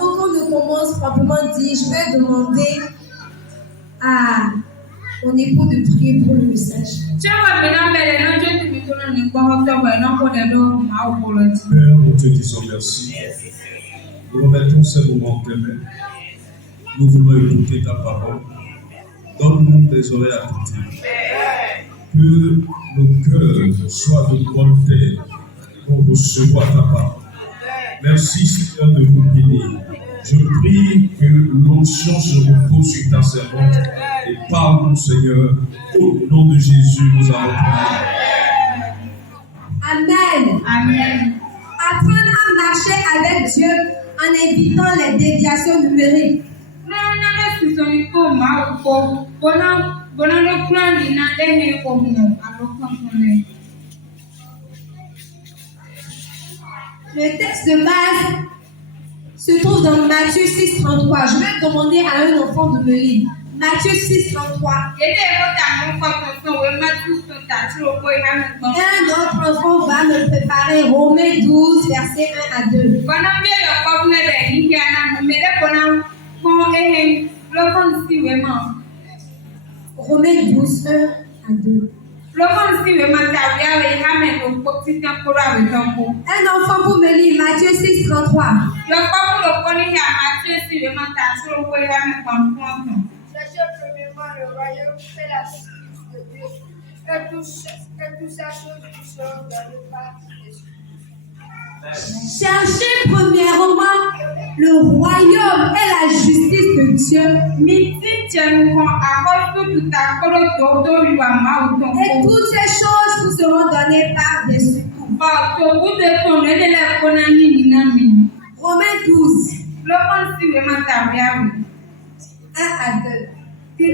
Donc on ne commence proprement dit, je vais demander à mon époux de prier pour le message. Père, nous te disons merci. Nous remettons ces moments en tes mains. Nous voulons écouter ta parole. Donne-nous des oreilles attentives. Que nos cœurs soient de bonne terre pour recevoir ta parole. Merci Seigneur de nous bénir. Je prie que l'onction se repose sur ta servante et parle-nous Seigneur. Au nom de Jésus, nous allons prier. Amen. Amen. Apprendre à marcher avec Dieu en évitant les déviations numériques. Le texte de base se trouve dans Matthieu 6,33. Je vais demander à un enfant de me lire. Matthieu 6,33. Un autre enfant va me préparer Romains 12, versets 1 à 2. Romains 12, 1 à 2. Un enfant pour me lire Matthieu 6,33. Cherchez premièrement le royaume, c'est la justice de Dieu. Et toutes ces choses vous seront données par Jésus. Cherchez premièrement le royaume et la justice de Dieu. Et toutes ces choses vous seront données par Jésus. Romains 12, 1 à 2. Je vous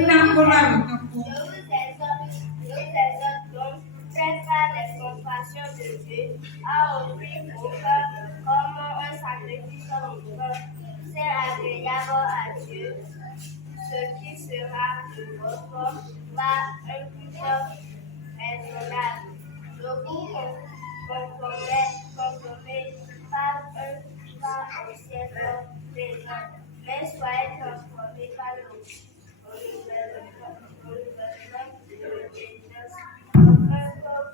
exhorte donc, faites par les compassions de Dieu, à offrir vos cœurs comme un sacrifice vivant, c'est agréable à Dieu, ce qui sera de votre part un culte raisonnable. Ne vous conformez pas au siècle présent, mais soyez transformés par le renouvellement de l'intelligence, afin que vous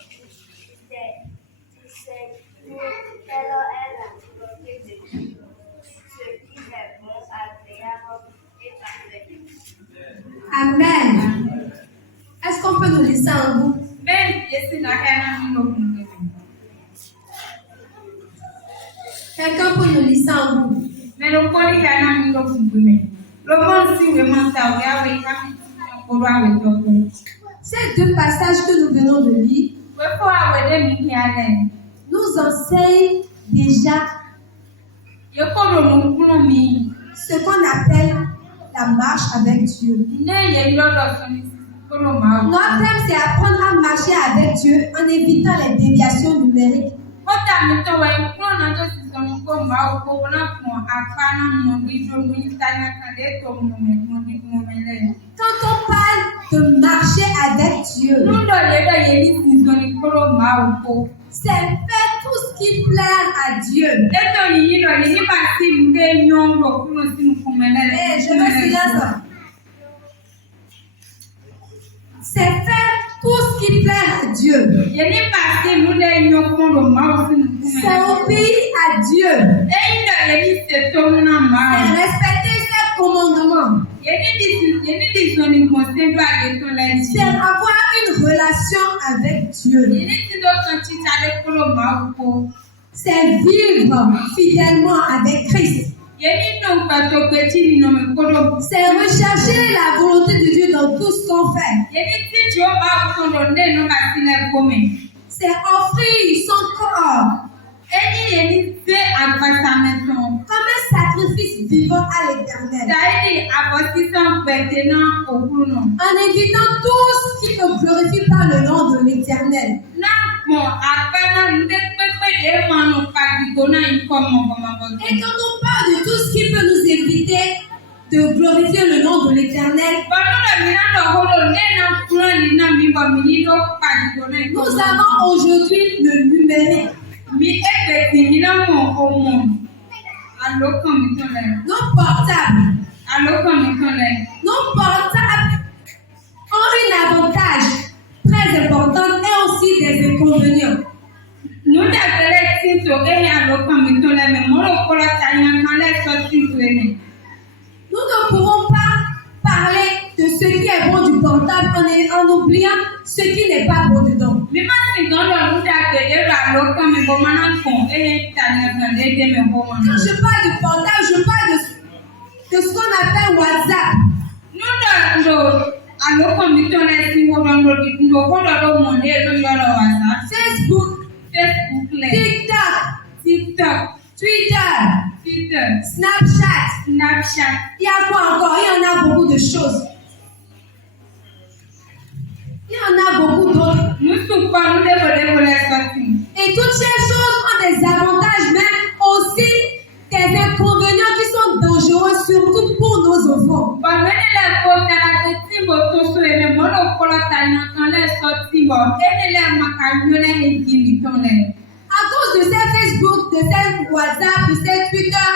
discerniez quelle est la volonté de Dieu, ce qui est bon, agréable et parfait. Amen. Est-ce qu'on peut nous lire ça en groupe? Quelqu'un peut nous lire ça en groupe? Ces deux passages que nous venons de lire nous enseignent déjà ce qu'on appelle la marche avec Dieu. Notre thème, c'est apprendre à marcher avec Dieu en évitant les déviations numériques. Quand on parle de marcher avec Dieu, c'est faire tout ce qui plaît à Dieu. Je me silence. C'est faire tout ce qui plaît à Dieu. C'est obéir à Dieu. C'est respecter ses commandements. C'est avoir une relation avec Dieu. C'est vivre fidèlement avec Christ. C'est rechercher la volonté de Dieu dans tout ce qu'on fait. C'est offrir son corps comme un sacrifice vivant à l'Éternel. En évitant tout ce qui ne glorifie pas le nom de l'Éternel. Et quand on parle de tout ce qui peut nous éviter de glorifier le nom de l'Éternel, nous avons aujourd'hui le numérique. Nos portables ont un avantage très important et aussi des inconvénients. Nous ne pouvons pas parler de ce qui est bon du portable en oubliant ce qui n'est pas bon dedans. Je parle du portable, je parle de ce qu'on appelle WhatsApp. Facebook, TikTok, Twitter, Snapchat. Il y a quoi encore? Il y en a beaucoup de choses. Il y en a beaucoup d'autres. Et toutes ces choses ont des avantages, mais aussi des inconvénients qui sont dangereux, surtout pour nos enfants. À cause de ces Facebook, de ces WhatsApp, de ces Twitter,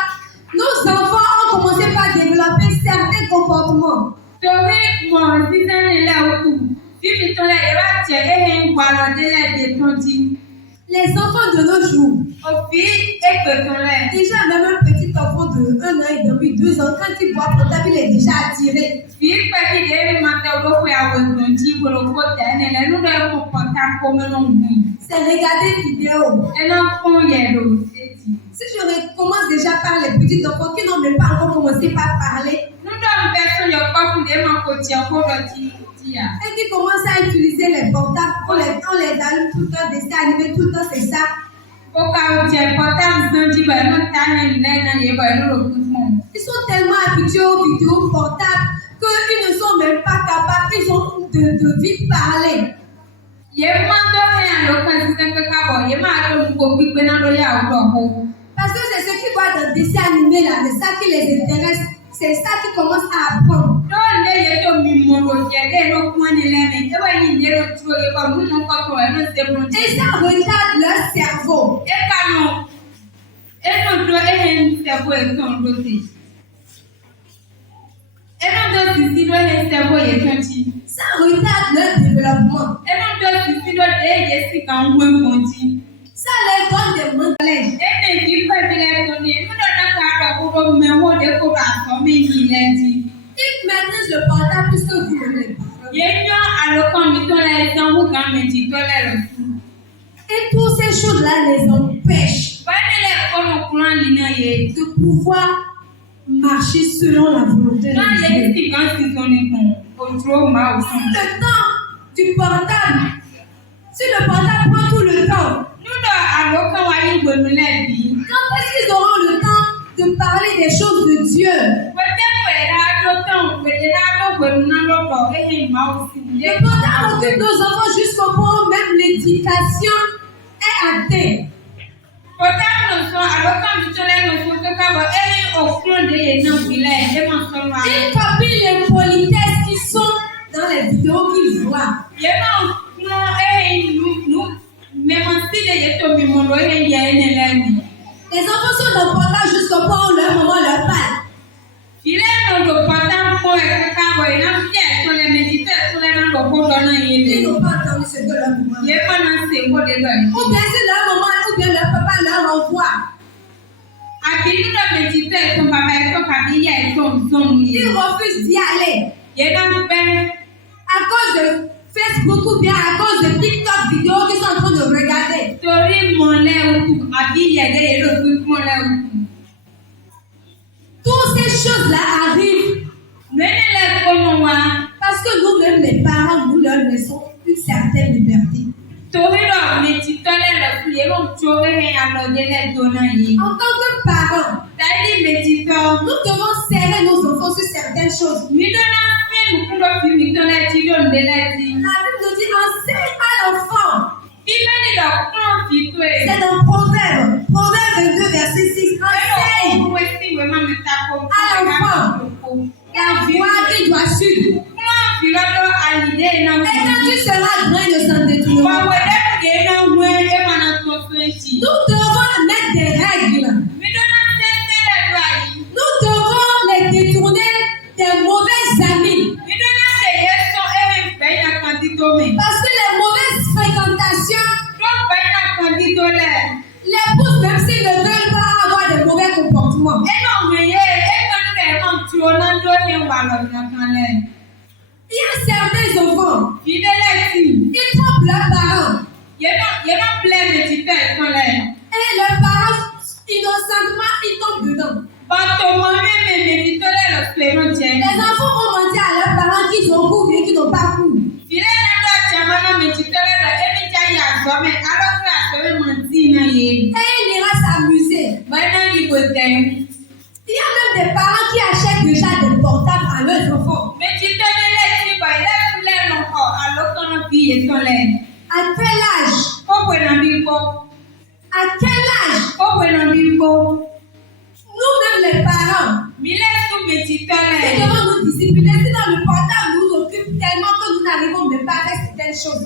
nos enfants ont commencé par développer certains comportements. Les enfants de nos jours, déjà même un petit enfant de 1 an et demi, 2 ans, quand il voit portable, il est déjà attiré. C'est regarder vidéo. Si je commence déjà par les petits enfants qui n'ont même pas encore commencé par parler, et qui commencent à utiliser les portables, on les allume tout le temps, des dessins animés, tout le temps, c'est ça. Ils sont tellement habitués aux vidéos portables qu'ils ne sont même pas capables, ils ont de vite parler. Parce que c'est ce qu'ils voient dans des dessins animés là, c'est ça qui les intéresse, c'est ça qui commence à apprendre. Et ça retarde leur cerveau. Ça retarde leur développement. Ça les donne des manquements. Ils maîtrisent le portable puisque vous ne l'avez pas. Et toutes ces choses-là les empêchent de pouvoir marcher selon la volonté de Dieu. Le temps du portable, si le portable prend tout le temps, quand est-ce qu'ils auront le temps de parler des choses de Dieu? Le portable occupe nos enfants jusqu'au point où même l'éducation est atteinte. Ils copient les politesses qui sont dans les vidéos qu'ils voient. Les enfants sont dans le portable jusqu'au point où leur maman leur parle. Ils n'ont pas entendu ce que leur maman dit. Ou bien si leur maman ou bien leur papa leur envoie. Ils refusent d'y aller. À cause de Facebook ou bien à cause de TikTok vidéos qu'ils sont en train de regarder. Toutes ces choses-là arrivent parce que nous-mêmes, les parents, nous leur laissons une certaine liberté. En tant que parents, nous devons serrer nos enfants sur certaines choses. La Bible nous dit enseigne à l'enfant. C'est dans Proverbe 22, verset 6. Enseigne à l'enfant la voie qu'il doit suivre. Et quand tu seras grand, il ne s'en détournera pas. Nous devons mettre des règles. Il y a certains enfants, ils trompent leurs parents. Et leurs parents, innocentement, ils tombent dedans. Les enfants ont menti à leurs parents qu'ils ont couru et qu'ils n'ont pas couru. Et il ira s'amuser. Il y a même des parents qui achètent déjà des portables à leurs enfants. À quel âge? À quel âge? Nous-mêmes les parents, nous devons nous discipliner. Si dans le portable nous occupe tellement que nous n'arrivons même pas à faire certaines choses.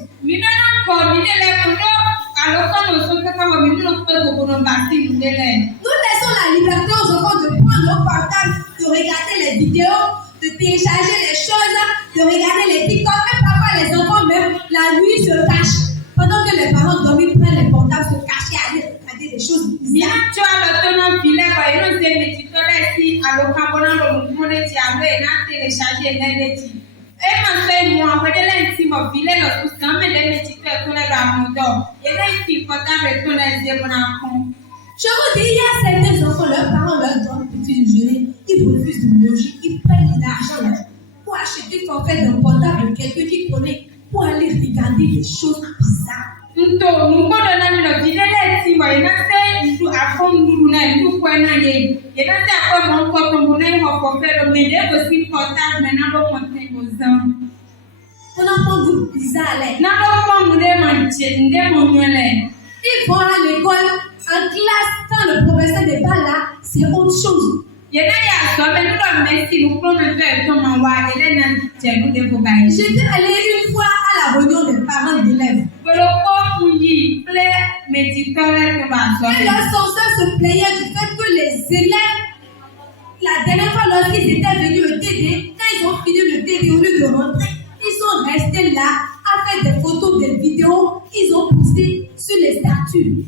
Nous laissons la liberté aux enfants de prendre nos portables, de regarder les vidéos, de télécharger les choses, de regarder les TikTok. Et parfois les enfants même la nuit se cachent. Pendant que les parents dorment, ils prennent les portables, se cachent et aller regarder des choses bizarres. Je vous dis, il y a certains enfants, leurs parents leur donnent petit déjeuner, ils refusent de manger, ils prennent l'argent là pour acheter forfait d'un portable de quelqu'un qui connaît pour aller regarder des choses bizarres. On entend du bizarre là. Ils vont à l'école, en classe, quand le professeur n'est pas là, c'est autre chose. J'étais allée une fois à la réunion des parents d'élèves. Et leur censeur se plaignait du fait que les élèves, la dernière fois lorsqu'ils étaient venus au TD, quand ils ont fini le TD, au lieu de rentrer, ils sont restés là à faire des photos, des vidéos, ils ont posté sur les statues.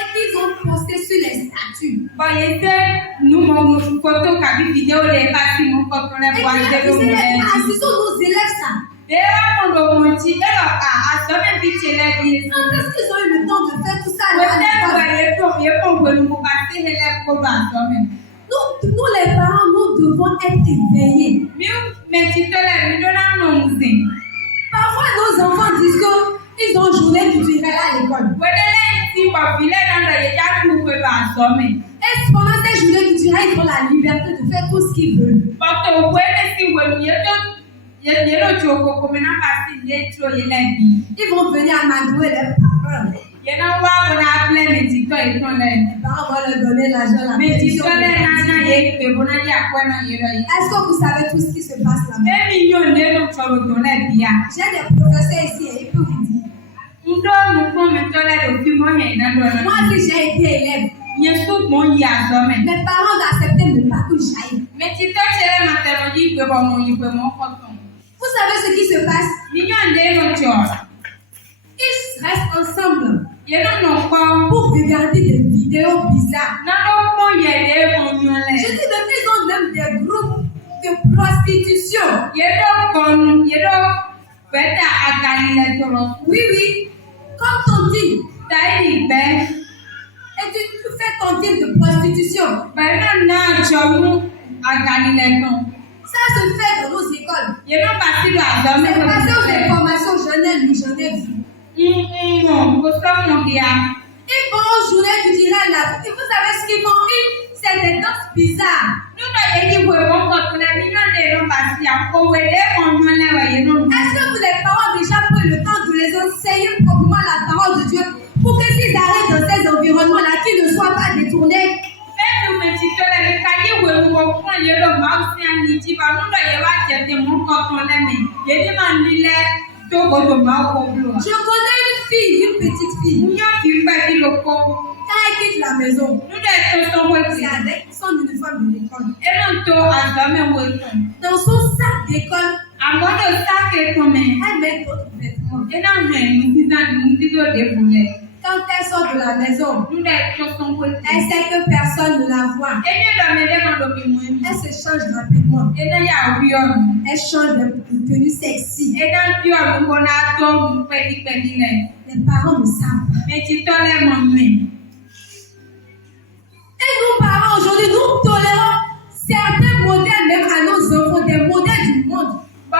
Et qu'ils ont posté sur les statues. Assistons nos élèves ça. Quand est-ce qu'ils ont eu le temps de faire tout ça? Nous les parents, nous devons être éveillés. Parfois nos enfants disent qu'ils ont journée culturelle à l'école. Et pendant cette journée culturelle, ils ont la liberté de faire tout ce qu'ils veulent. Ils vont venir amadouer les parents. Les parents vont leur donner l'argent là. Est-ce que vous savez tout ce qui se passe là-bas? J'ai des professeurs ici et ils peuvent vous dire. Moi aussi j'ai été élève. Mes parents d'accepter de ne pas que j'aille. Vous savez ce qui se passe? Ils restent ensemble pour regarder des vidéos bizarres. Je dis même qu'ils ont même des groupes de prostitution. Oui, comme tontine. Et tu fais tontine de prostitution. Ça se fait dans nos écoles. C'est passé aux informations, j'en ai lu, j'en ai vu. Ils vont aux journées culturelles là. Et vous savez ce qu'ils font? C'est des danses bizarres. Est-ce que vous les parents déjà pris le temps de les enseigner proprement la parole de Dieu pour que s'ils arrivent dans ces environnements-là, qu'ils ne soient pas détournés? Je connais une petite fille. Quand elle quitte la maison, c'est avec son uniforme de l'école. Dans son sac d'école, Elle met d'autres vêtements. Quand elle sort de la maison, elle sait que personne ne la voit. Elle se change rapidement. Elle change de tenue sexy. Les parents ne savent pas. Et nous, parents, aujourd'hui, nous tolérons certains modèles, même à nos enfants, des modèles du monde. Dans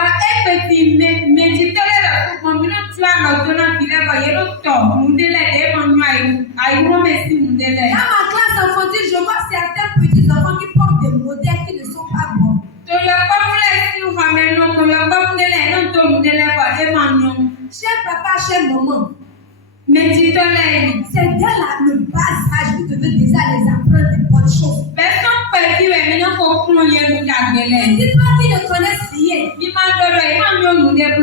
ma classe enfantine, je vois certains petits enfants qui portent des modèles qui ne sont pas bons. Cher papa, cher maman, c'est dès le bas âge que tu devais déjà les apprendre des bonnes choses. Et dis-toi qu'ils ne connaissent rien.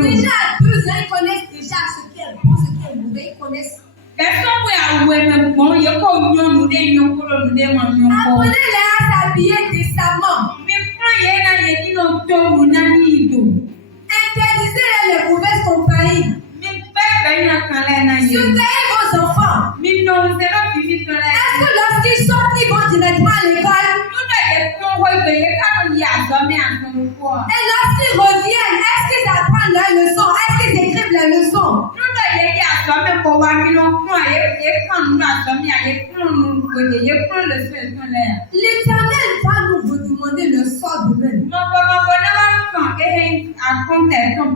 Déjà à 2 ans, ils connaissent déjà ce qui est bon, ce qui est mauvais, ils connaissent. Apprenez-les à s'habiller décemment. Interdisez les mauvaises compagnies. Surveillez vos enfants. Est-ce que lorsqu'ils sortent, ils vont directement à l'école? Et lorsqu'ils reviennent, est-ce qu'ils apprennent leurs leçons? Est-ce qu'ils écrivent les leçons? L'Éternel va nous redemander le sort de même.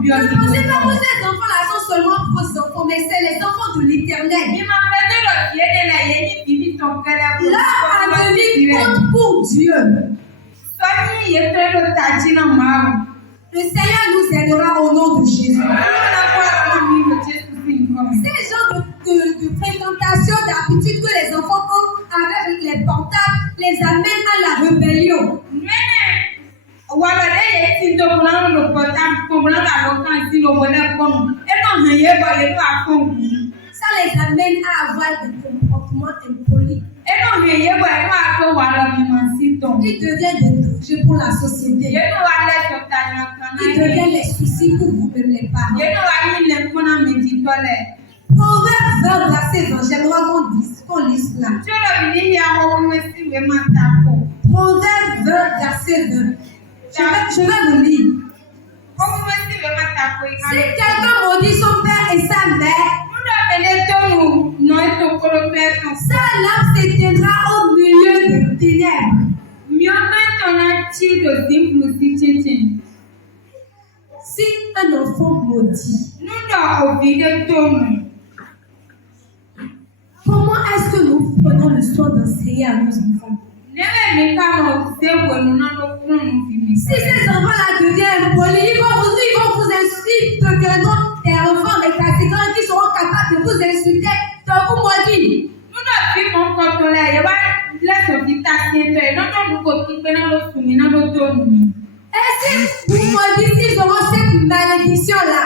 Ne pensez pas que ces enfants-là sont seulement vos enfants, mais c'est les enfants de l'Éternel. Leur avenir compte pour Dieu. Le Seigneur nous aidera au nom de Jésus. Ces genres de fréquentation, d'habitude que les enfants ont avec les portables les amènent à la rébellion. Ça les amène à avoir des comportements impolis. Ils deviennent des dangers pour la société. Ils deviennent les soucis pour vous-même les parents. Proverbe 20, verset 20. J'aimerais qu'on lise là. Proverbe 20, verset 20. Je vais vous lire. Si quelqu'un maudit son père et sa mère, sa lampe s'éteindra au milieu des ténèbres. Si un enfant maudit, comment est-ce que nous prenons le soin d'enseigner à nos enfants? Si ces enfants-là deviennent impolis, ils vont vous insulter, deviendront des enfants récalcitrants qui seront capables de vous insulter, de vous maudire. Et si vous maudissez, ils auront cette malédiction-là.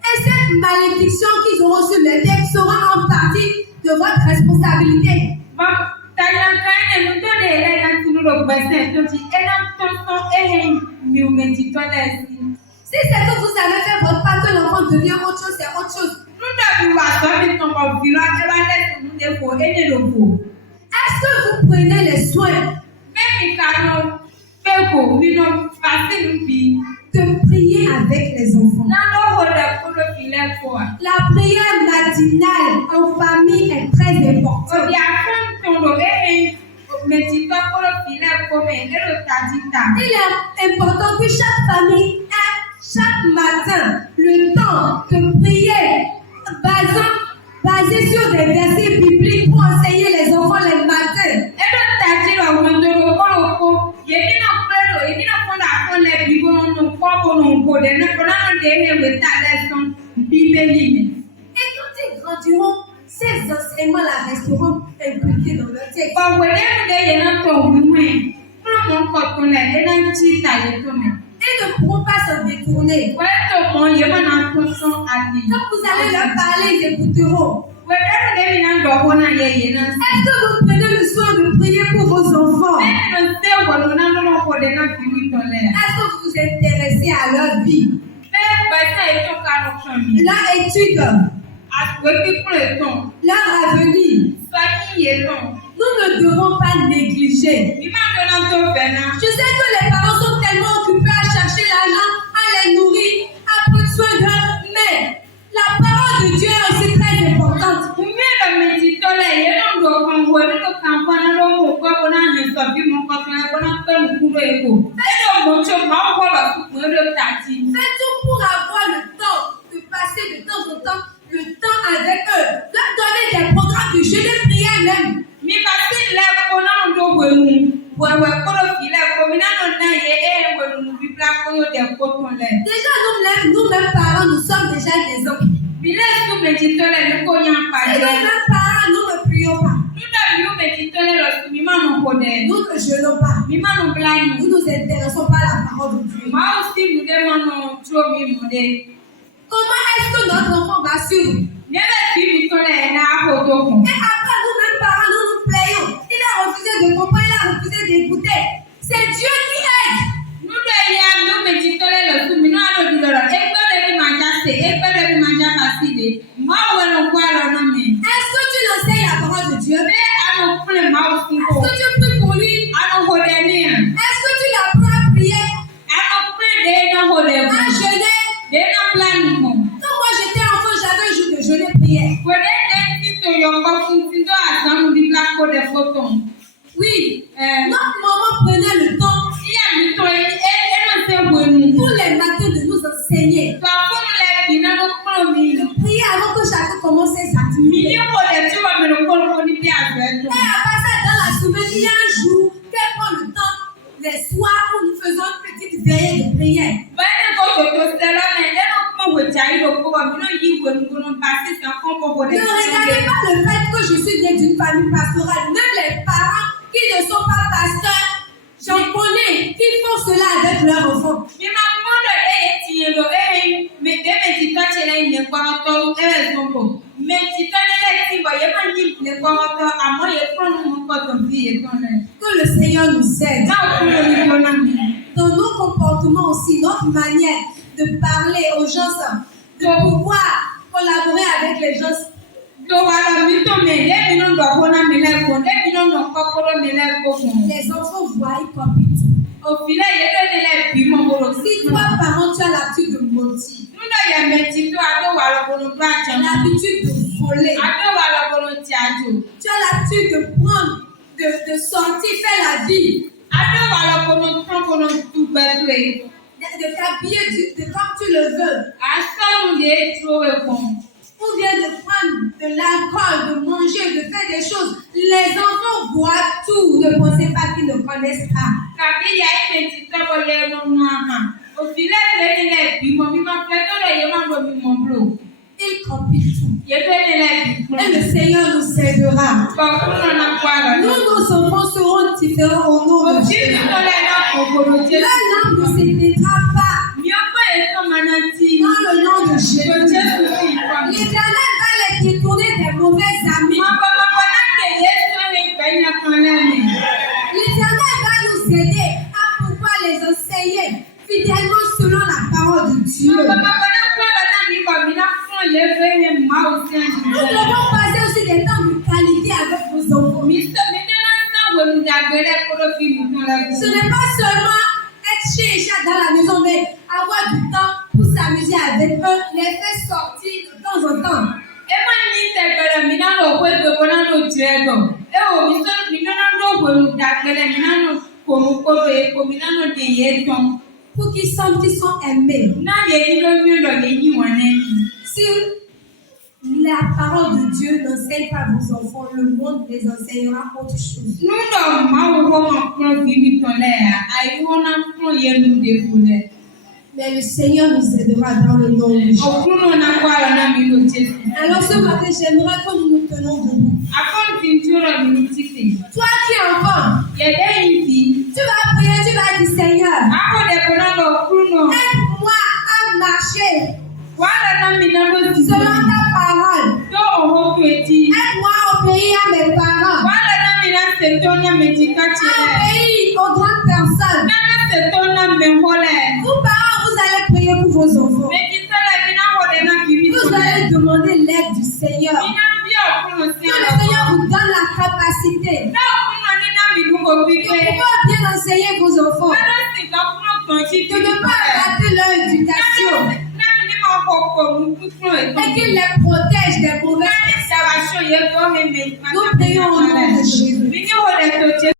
Et cette malédiction qu'ils auront sur le tête sera en partie de votre responsabilité. Si c'est que vous avez fait votre part, que l'enfant devient autre chose, c'est autre chose. Est-ce que vous prenez les soins de prier avec les enfants? La prière matinale en famille est très importante. Il est important que chaque famille ait chaque matin le temps de prier basé sur des versets bibliques pour enseigner les enfants les matins. Et quand ils grandiront, ces enseignements-là resteront impliqués dans leur tête. Ils ne pourront pas se détourner. Quand vous allez leur parler, ils écouteront. Est-ce que vous prenez le soin de prier pour vos enfants? études, leur avenir, nous ne devons pas négliger. Je sais que les parents sont tellement occupés à chercher l'argent, à les nourrir, à prendre soin d'eux, mais la parole de Dieu est aussi très importante. Fais tout pour avoir le temps de passer de temps en temps le temps avec eux. Leur donner des programmes de jeûne et prière même. Déjà, nous-mêmes parents, nous sommes déjà des hommes. Si nous-mêmes parents, nous ne prions pas. Nous ne jeûnons pas. Nous nous intéressons pas à la parole de Dieu. Comment est-ce que notre enfant va suivre? Et après, nous-mêmes parents, nous nous plaignons. Il a refusé de comprendre, il a refusé d'écouter. C'est Dieu qui aide. Est-ce que tu l'enseignes la parole de Dieu? Est-ce que tu pries pour lui? Est-ce que tu l'apprends à prier? À jeûner? Quand moi j'étais enfant, j'avais un jour de jeûne et prière. Oui, notre maman prenait le temps tous les matins de nous enseigner. De prier avant que chacun commence ses activités. Et après ça, dans la semaine, il y a un jour qu'elle prend le temps, les soirs où nous faisons une petite veillée de prière. Ne regardez pas le fait que je suis née d'une famille pastorale. Même les parents qui ne sont pas pasteurs, j'en connais, qui font cela avec leurs enfants. Que le Seigneur nous aide. Dans nos comportements aussi, notre manière de parler aux gens, de pouvoir collaborer avec les gens. Les enfants voient, ils copient tout. Si toi, parent, tu as l'habitude de mentir, l'habitude de voler, tu as l'habitude de prendre, de sortir, faire la vie, de t'habiller comme tu le veux, ou bien de prendre de l'alcool, de manger, de faire des choses. Les enfants voient tout, ne pensez pas qu'ils ne connaissent pas. Ils copient tout. Et le Seigneur nous aidera. Nous, nos enfants seront différents au nom de Jésus. Leur langue ne s'éteindra pas. Dans le nom de Jésus. L'Éternel va les détourner des mauvais amis. L'Éternel va nous aider à pouvoir les enseigner fidèlement selon la parole de Dieu. Nous devons passer aussi des temps de qualité avec nos enfants. Ce n'est pas seulement être chez et chat dans la maison, mais avoir du temps pour s'amuser avec eux, les faire sortir de temps en temps. Pour qu'ils sentent qu'ils sont aimés. Si la parole de Dieu n'enseigne pas vos enfants, le monde les enseignera autre chose. Mais le Seigneur nous aidera dans le nom de Jésus. Alors ce matin, j'aimerais que nous nous tenons debout. Toi qui es enfant, tu vas prier, tu vas dire Seigneur, aide-moi à marcher selon ta parole. Aide-moi à obéir à mes parents. À obéir aux grandes personnes. Vous parents, vous allez prier pour vos enfants. Vous allez demander l'aide du Seigneur. Que le Seigneur vous donne la capacité de pouvoir bien enseigner vos enfants, de ne pas rater leur éducation et qu'il les protège des mauvaises personnes. Nous prions au nom de Jésus.